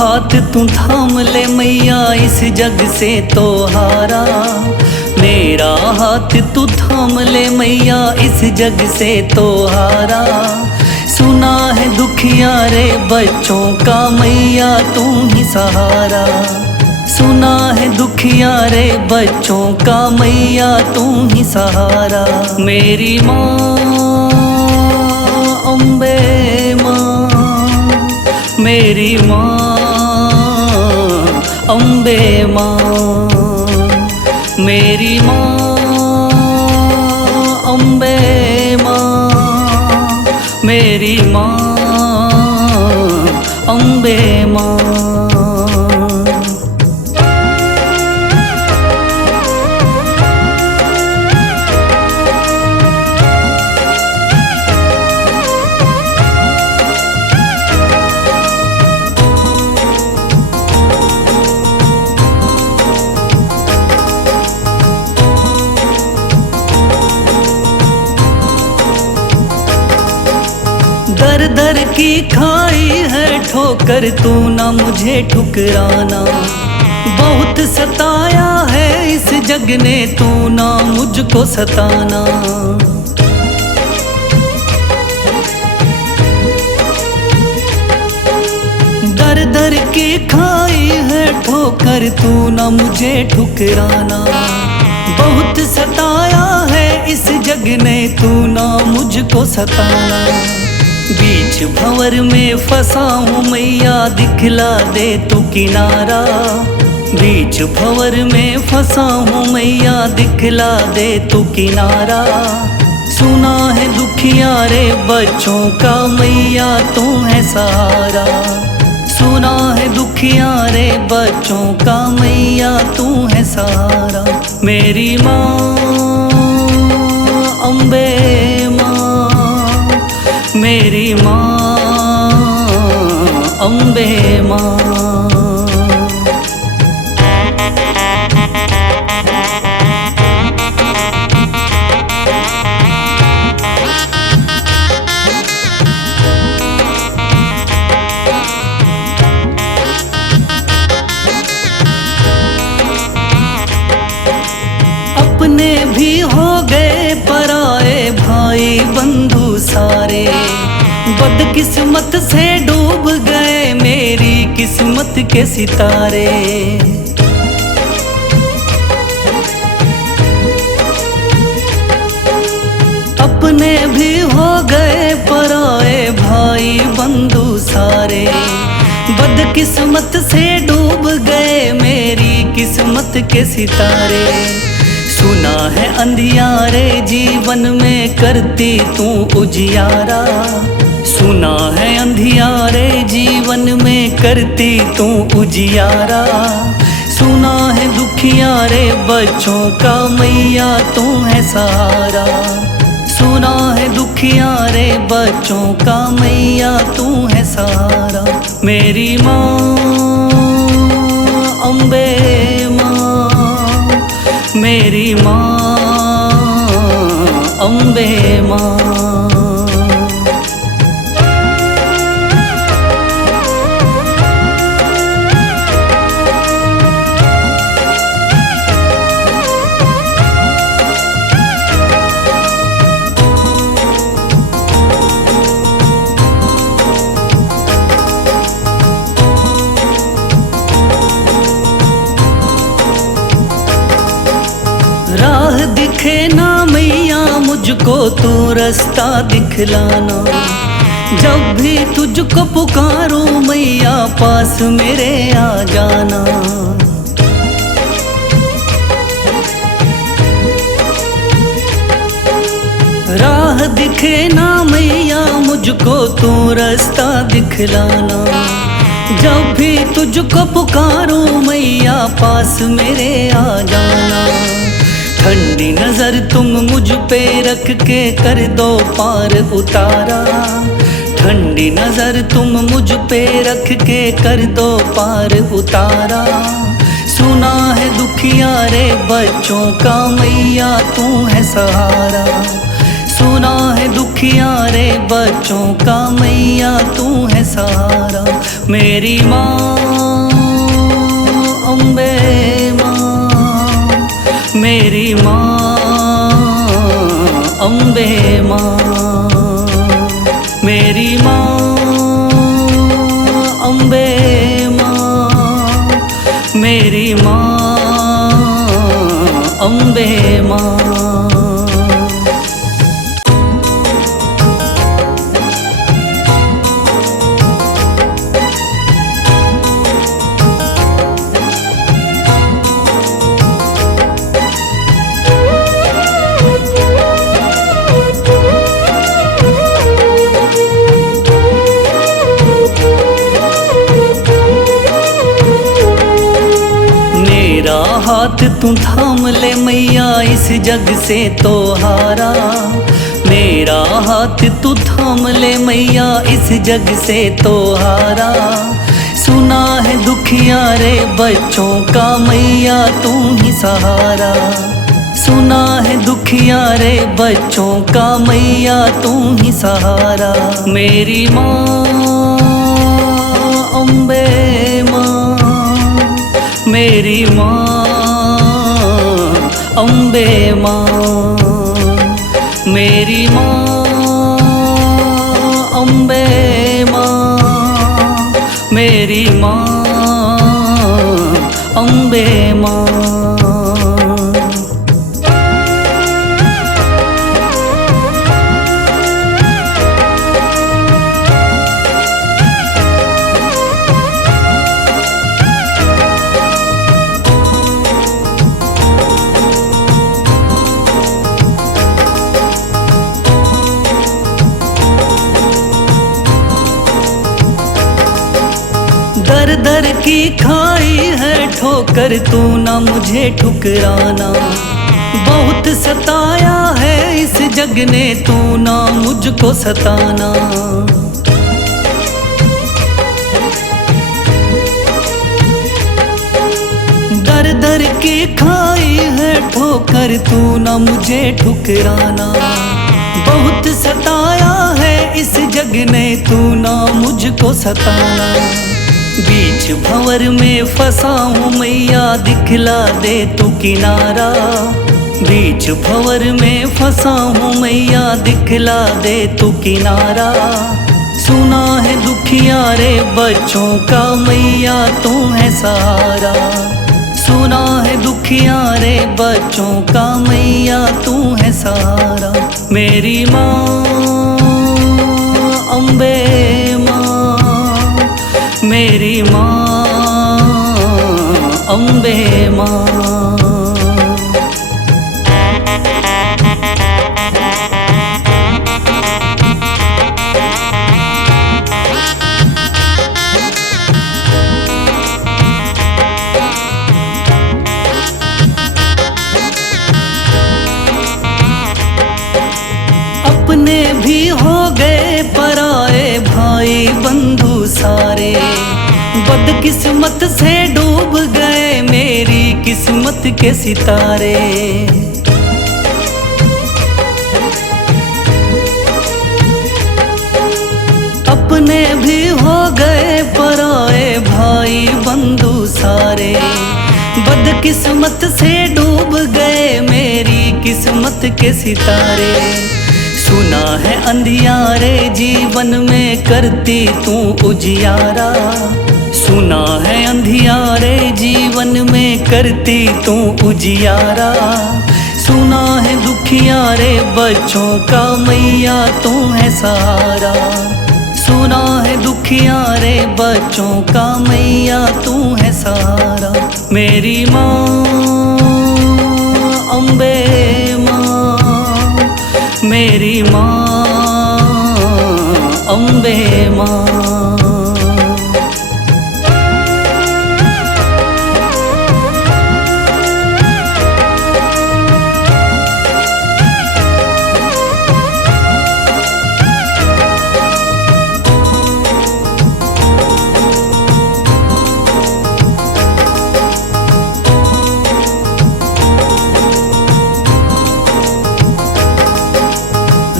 हाथ तू थाम ले मैया इस जग से तो हारा। मेरा हाथ तू थाम ले मैया इस जग से तो हारा। सुना है दुखिया रे बच्चों का मैया तू ही सहारा। सुना है दुखिया रे बच्चों का मैया तू ही सहारा। मेरी माँ अम्बे माँ, मेरी माँ अम्बे माँ, मेरी माँ अम्बे माँ, मेरी माँ अम्बे माँ। दर दर की खाई है ठोकर तू ना मुझे ठुकराना। बहुत सताया है इस जग ने तू ना मुझको सताना। दर दर की खाई है ठोकर तू ना मुझे ठुकराना। बहुत सताया है इस जग ने तू ना मुझको सताना। बीच भंवर में फंसा हूँ मैया दिखला दे तू किनारा। बीच भंवर में फंसा हूँ मैया दिखला दे तू किनारा। सुना है दुखिया रे बच्चों का मैया तू है सहारा। सुना है दुखिया रे बच्चों का मैया तू है सहारा। मेरी माँ अम्बे माँ, मेरी माँ अम्बे माँ। अपने भी हो गए पराए भाई बंधु सारे। बदकिस्मत से डूब गए मेरी किस्मत के सितारे। अपने भी हो गए पराए भाई बंधु सारे। बदकिस्मत से डूब गए मेरी किस्मत के सितारे। सुना है अंधियारे जीवन में करती तू उजियारा। सुना है अंधियारे जीवन में करती तू उजियारा। सुना है दुखिया रे बच्चों का मैया तू है सहारा। सुना है दुखिया रे बच्चों का मैया तू है सहारा। मेरी माँ अम्बे माँ, मेरी माँ अम्बे माँ। राह दिखे ना मैया मुझको तू रास्ता दिखलाना। जब भी तुझको पुकारूं मैया पास मेरे आ जाना। राह दिखे ना मैया मुझको तू रास्ता दिखलाना। जब भी तुझको पुकारूं मैया पास मेरे आ जाना। ठंडी नजर तुम मुझ पे रख के कर दो पार उतारा। ठंडी नजर तुम मुझ पे रख के कर दो पार उतारा। सुना है दुखिया रे बच्चों का मैया तू है सहारा। सुना है दुखिया रे बच्चों का मैया तू है सहारा। मेरी माँ अम्बे माँ मेरी माँ, अम्बे माँ मेरी माँ, अम्बे माँ मेरी माँ, अम्बे माँ। मेरा हाथ तू थाम ले मैया, इस जग से तो हारा। मेरा हाथ तू थाम ले मैया, इस जग से तो हारा। सुना है दुखियारे बच्चों का मैया तू ही सहारा। सुना है दुखियारे बच्चों का मैया तू ही सहारा। मेरी माँ अम्बे माँ, मेरी माँ अम्बे माँ, मेरी माँ अम्बे माँ, मेरी माँ अम्बे माँ। दर दर की खाई है ठोकर, तू ना मुझे ठुकराना। बहुत सताया है इस जग ने, तू ना मुझको सताना। दर दर की खाई है ठोकर, तू ना मुझे ठुकराना। बहुत सताया है इस जग ने, तू ना मुझको सताना। बीच भंवर में फंसा हूँ मैया, दिखला दे तू किनारा। बीच भंवर में फंसा हूँ मैया, दिखला दे तू किनारा। सुना है दुखियारे बच्चों का मैया तू है सहारा। सुना है दुखियारे बच्चों का मैया तू है सहारा। मेरी माँ अम्बे माँ, मेरी माँ अम्बे माँ। अपने भी हो गए पराए भाई बंधु सारे। बदकिस्मत से डूब गए मेरी किस्मत के सितारे। अपने भी हो गए पराए भाई बंधु सारे। बदकिस्मत से डूब गए मेरी किस्मत के सितारे। सुना है अंधियारे जीवन में करती तू उजियारा। सुना है अंधियारे जीवन में करती तू उजियारा। सुना है दुखियारे बच्चों का मैया तू है सहारा। सुना है दुखियारे बच्चों का मैया तू है सहारा। मेरी माँ अम्बे माँ, मेरी माँ अम्बे माँ।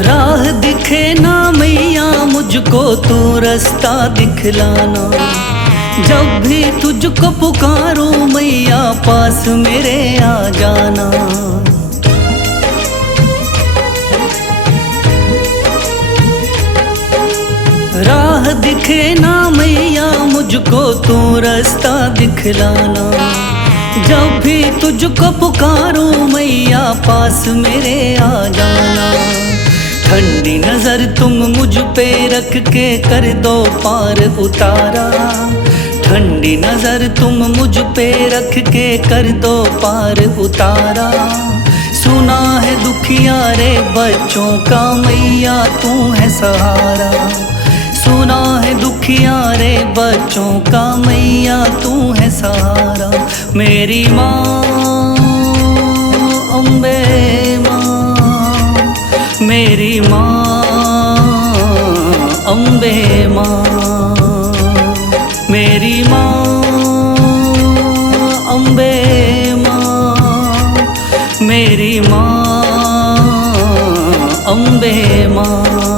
राह दिखे ना मैया मुझको तू रास्ता दिखलाना। जब भी तुझको पुकारूं मैया पास मेरे आ जाना। राह दिखे ना मैया मुझको तू रास्ता दिखलाना। जब भी तुझको पुकारूं मैया पास मेरे आ जाना। ठंडी नजर तुम मुझ पे रख के कर दो पार उतारा। ठंडी नजर तुम मुझ पे रख के कर दो पार उतारा। सुना है दुखिया रे बच्चों का मैया तू है सहारा। सुना है दुखिया रे बच्चों का मैया तू है सहारा। मेरी माँ अम्बे माँ, मेरी माँ अम्बे माँ, मेरी माँ अम्बे माँ, मेरी माँ अम्बे माँ।